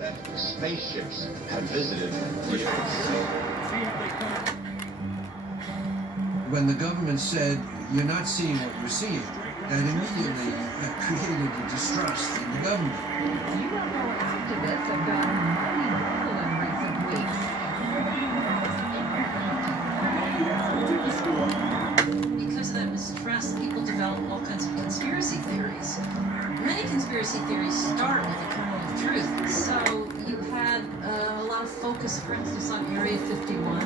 that spaceships have visited the Earth. When the government said, "You're not seeing what you're seeing," that immediately created a distrust in the government. UFO activists have gotten mighty vocal in recent weeks. Because of that mistrust, people develop all kinds of conspiracy theories. Many conspiracy theories start with a kernel of truth. So you had a lot of focus, for instance, on Area 51,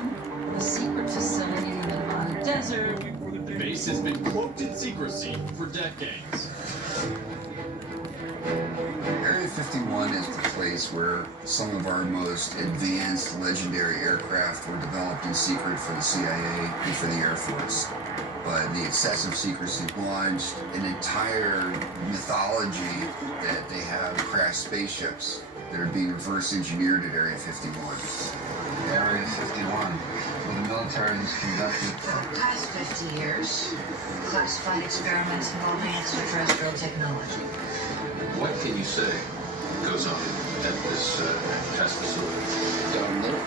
a secret facility in the Nevada desert. The base has been cloaked in secrecy for decades. Area 51 is the place where some of our most advanced legendary aircraft were developed in secret for the CIA and for the Air Force. But the excessive secrecy launched an entire mythology that they have crashed spaceships that are being reverse engineered at Area 51. Area 51, where the military has conducted For the past 50 years, classified experiments involving extraterrestrial technology. What can you say goes on at this test facility? Don't know.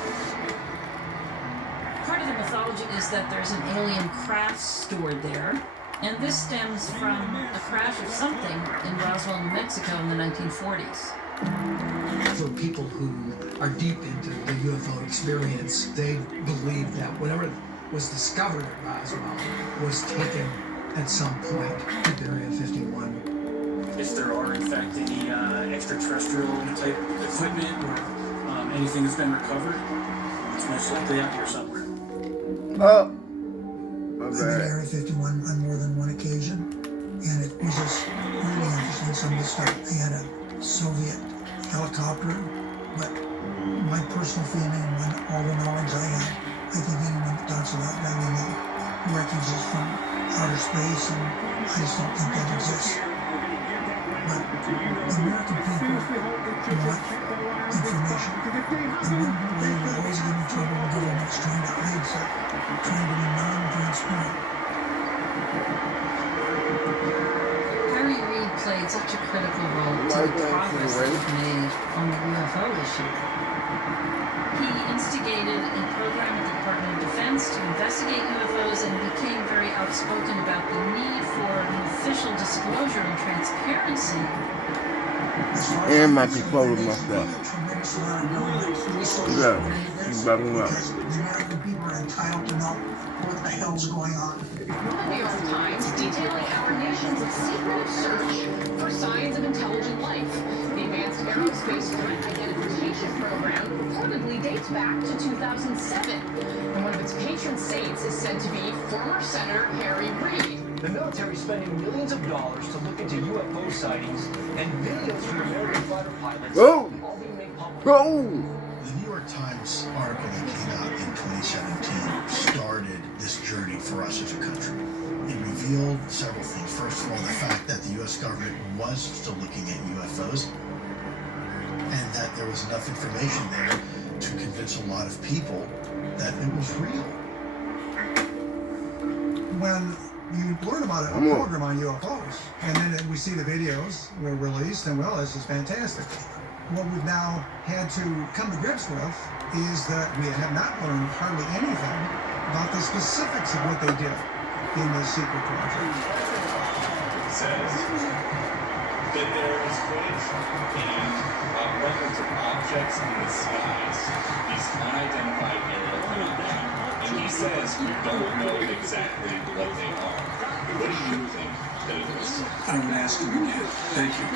Part of the mythology is that there's an alien craft stored there, and this stems from a crash of something in Roswell, New Mexico in the 1940s. For people who are deep into the UFO experience, they believe that whatever was discovered at Roswell was taken at some point at Area 51. If there are, in fact, any extraterrestrial type equipment or anything that's been recovered, it's most likely out here somewhere. Oh, I've been to Area 51 on more than one occasion, and it was just really interesting. Some of the stuff, they had a Soviet helicopter, but my personal feeling and all the knowledge I have, I think anyone that talks about bringing in wreckages from outer space, and I just don't think that exists. But the American people want information. And one way we always get in trouble with governments trying to hide stuff, trying to be non-transparent. Harry Reid played such a critical role to the progress that was made on the UFO issue. He instigated a program at the Department of Defense to investigate UFOs and became very outspoken about the need for an official disclosure and transparency. and my control of my stuff. Yeah, she's backing up. The American people are entitled to know what the hell's going on. The New York Times detailing our nation's secretive search for signs of intelligent life. The Advanced Aerospace Threat Identification Program reportedly dates back to 2007, and one of its patron saints is said to be former Senator Harry Reid. The military is spending millions of dollars to look into UFO sightings, and videos from American fighter pilots all being made public. The New York Times article that came out in 2017 started this journey for us as a country. It revealed several things. First of all, the fact that the U.S. government was still looking at UFOs, and that there was enough information there to convince a lot of people that it was real. When you learn about a program on UFOs, and then we see the videos were released, and well, this is fantastic. What we've now had to come to grips with is that we have not learned hardly anything about the specifics of what they did in this secret project. It says that there is footage and records of objects in the skies, these unidentified aerial phenomena. And he says we don't know exactly what they are. What do you think that it is? I would ask him again. Thank you.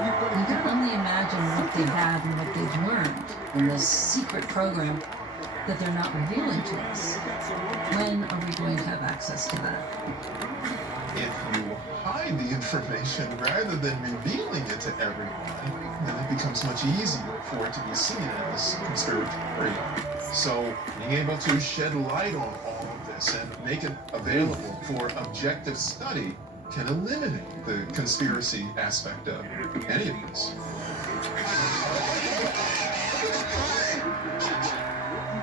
You can only imagine what they had and what they've learned in this secret program that they're not revealing to us. When are we going to have access to that? If you hide the information rather than revealing it to everyone, then it becomes much easier for it to be seen as conspiratorial. So being able to shed light on all of this and make it available for objective study can eliminate the conspiracy aspect of any of this.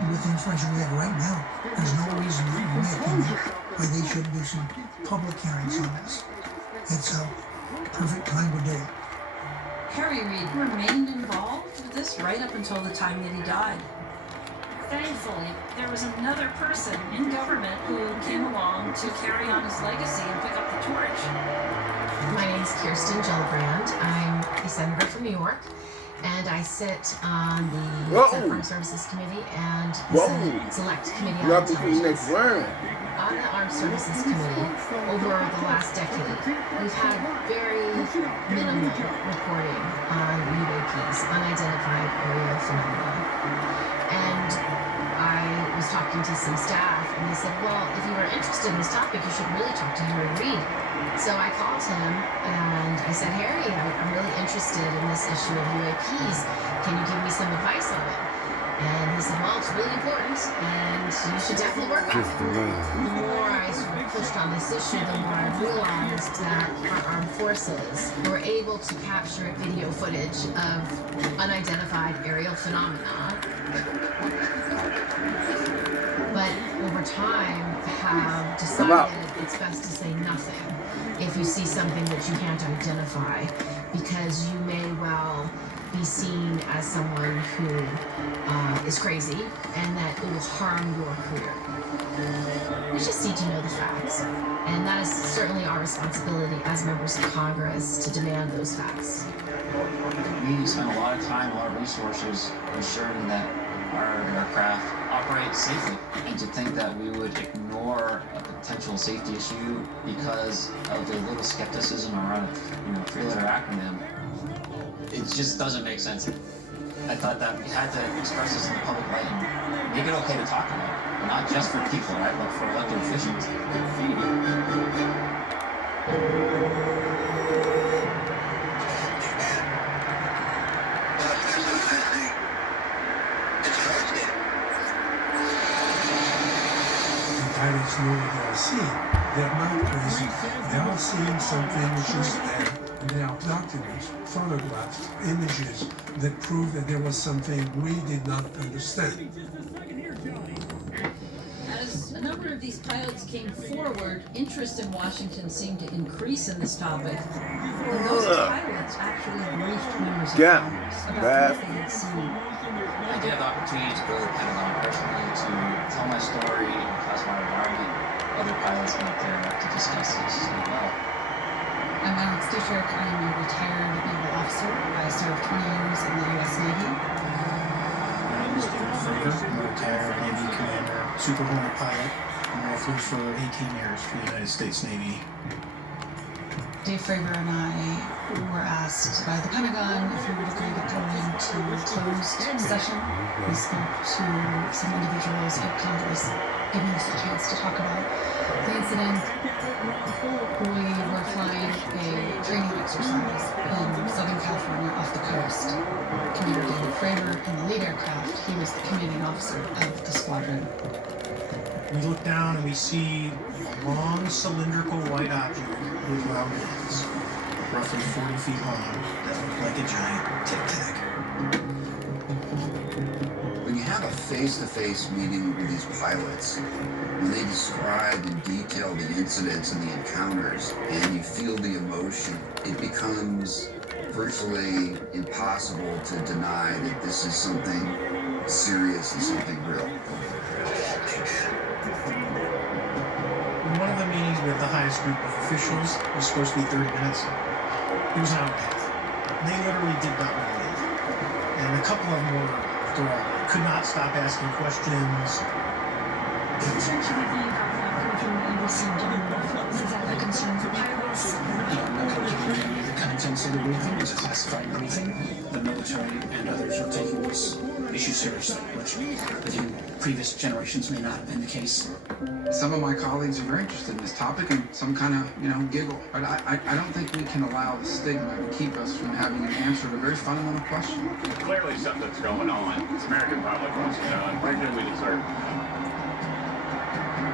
With the information we have right now, there's no reason, in my opinion, why they shouldn't do some public hearings on this. It's a perfect time to do it. Harry Reid remained involved with this right up until the time that he died. Thankfully, there was another person in government who came along to carry on his legacy and pick up the torch. My name's Kirsten Gillibrand. I'm a senator from New York, and I sit on the Senate Armed Services Committee and the Senate Select Committee on Intelligence. On the Armed Services Committee, over the last decade, we've had very minimal reporting on UAPs, unidentified aerial phenomena. And I was talking to some staff, and they said, well, if you were interested in this topic, you should really talk to Harry Reid. So I called him, and I said, Harry, I'm really interested in this issue of UAPs. Can you give me some advice on it? And he said, well, it's really important, and you should definitely work on it. The more I sort of pushed on this issue, the more I realized that our armed forces were able to capture video footage of unidentified aerial phenomena, but over time have decided it's best to say nothing if you see something that you can't identify, because you may well be seen as someone who is crazy and that it will harm your career. We just need to know the facts, and that is certainly our responsibility as members of Congress to demand those facts. We spend a lot of time, a lot of resources ensuring that our aircraft operate safely, and to think that we would ignore a potential safety issue because of a little skepticism around a three-letter acronym, it just doesn't make sense. I thought that we had to express this in the public light and make it okay to talk about it, but not just for people, right, but for elected officials. Pilots know what they're seeing. They're not crazy. They are seeing something which is there, and there are documents, photographs, images that prove that there was something we did not understand. As a number of these pilots came forward, interest in Washington seemed to increase in this topic. And those pilots actually briefed members of Congress about what they had seen. I did have the opportunity to go to the Pentagon personally to tell my story in a classified environment. Other pilots went there to discuss this as well. I'm Alex Dietrich. I'm a retired naval officer. I served 20 years in the U.S. Navy. My name is David Frager. I'm a retired Navy commander, Super Hornet pilot. I flew for 18 years for the United States Navy. Dave Fravor and I were asked by the Pentagon if we would agree to go into closed session. We spoke to some individuals at Congress, giving us a chance to talk about the incident. We were flying a training exercise in Southern California off the coast. Commander David Fravor in the lead aircraft, he was the commanding officer of the squadron. We look down and we see a long cylindrical white object with round ends, roughly 40 feet long, that looked like a giant tic-tac. When you have a face-to-face meeting with these pilots, when they describe in detail the incidents and the encounters, and you feel the emotion, it becomes virtually impossible to deny that this is something serious and something real. In one of the meetings with the highest group of officials, it was supposed to be 30 minutes. It was an hour and a half. They literally did not want to leave. And a couple of them were thrown. Could not stop asking questions. Essentially, the you received on the is that a concern for pilots? The contents of the briefing was a classified briefing. The military and others are taking this issue seriously, which within previous generations may not have been the case. Some of my colleagues are very interested in this topic and some kind of, giggle. But I don't think we can allow the stigma to keep us from having an answer to a very fundamental question. Clearly something's going on. This American public wants to know, and frankly, we deserve to know.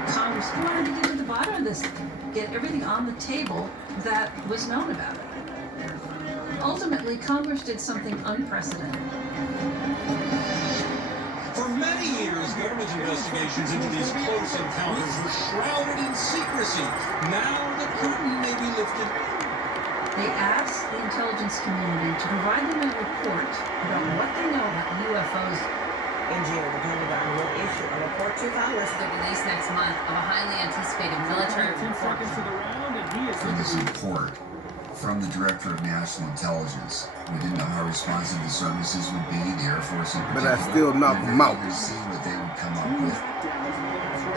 Congress wanted to get to the bottom of this, get everything on the table that was known about it. Ultimately, Congress did something unprecedented. For many years, government investigations into these close encounters were shrouded in secrecy. Now the curtain may be lifted. They asked the intelligence community to provide them a report about what they know about UFOs. In June, the Pentagon will issue a report to Congress The release next month of a highly anticipated military report. For this report from the Director of National Intelligence, we didn't know how responsive the services would be, the Air Force in particular. But I still knock them out. To see what they would come up with.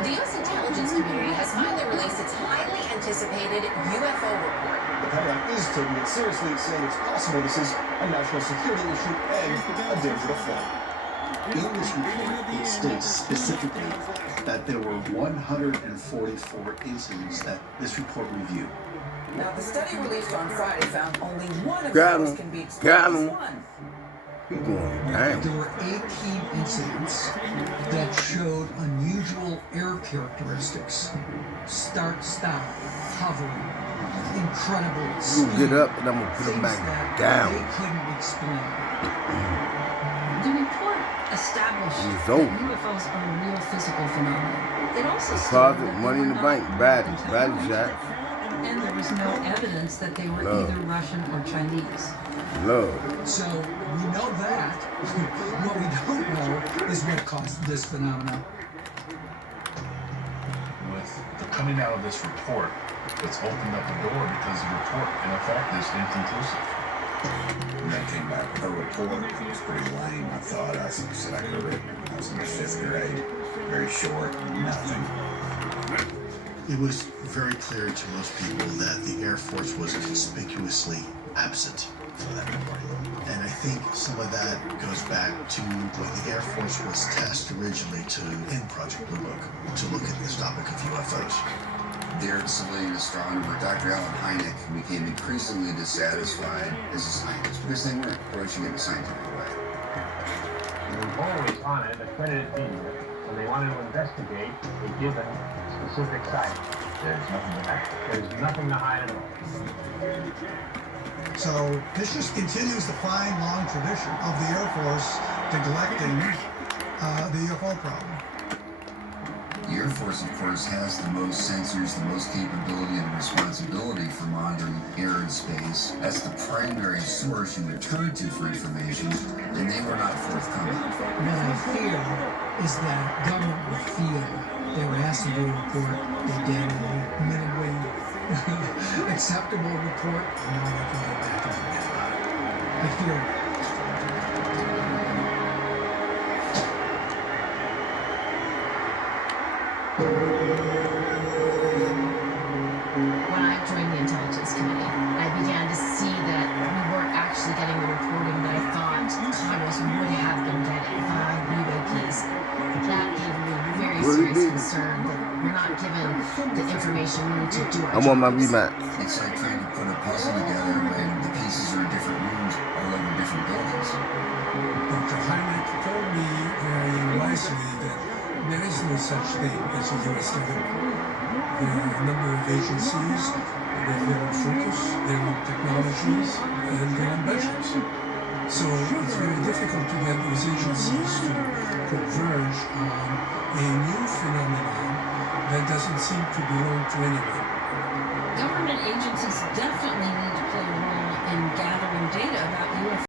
The U.S. intelligence community has finally released its highly anticipated UFO report. The Pentagon is taking it seriously, saying it's possible this is a national security issue and a danger to flight. In this report, it states specifically that there were 144 incidents that this report reviewed. Now, the study released on Friday found only one of Got those him. can be Got explained as him. one. He's going down. There were 18 incidents that showed unusual air characteristics. Start, stop, hovering, incredible You speed. gonna get up and I'm gonna put him Things back that down. they couldn't explain. The report established It's that over. UFOs are a real physical phenomenon. It also Deposit stated that money in the bank, bad shot. and there was no evidence that they were Love. either Russian or Chinese. Love. So we know that. What we don't know is what caused this phenomenon. With the coming out of this report, it's opened up the door because the report, in effect, is inconclusive. When that came back with a report, it was pretty lame. I thought I said I could have written. I was in the 5th grade. Very short, nothing. It was very clear to most people that the Air Force was conspicuously absent from that report. And I think some of that goes back to when the Air Force was tasked originally in Project Blue Book to look at this topic of UFOs. Their civilian astronomer, Dr. Alan Hynek, became increasingly dissatisfied as a scientist because they weren't approaching it the scientific way. We've always honored accredited media when they want to investigate a given specific site. There's nothing to hide. There's nothing to hide at all. So this just continues the fine, long tradition of the Air Force neglecting the UFO problem. The Air Force, of course, has the most sensors, the most capability and responsibility for monitoring air and space. That's the primary source you would turn to for information, and they were not forthcoming. What I fear is that government will feel they were asked to do a report, they did a minimally acceptable report, and now they can go back and forget about it. I fear that. When I joined the intelligence committee, I began to see that we weren't actually getting the reporting that I thought Congress would have been getting on UAPs. That gave me very serious concern that we're not given the information we need to do our I want my jobs. rematch. It's like trying to put a puzzle together when the pieces are in different rooms all over different buildings. Dr. Hynek told me very wisely that there is no such thing as a U.S. government. There are a number of agencies, they have their own focus, their own technologies, and their own budgets. So it's very difficult to get those agencies to converge on a new phenomenon that doesn't seem to belong to anyone. Government agencies definitely need to play a role in gathering data about UFOs.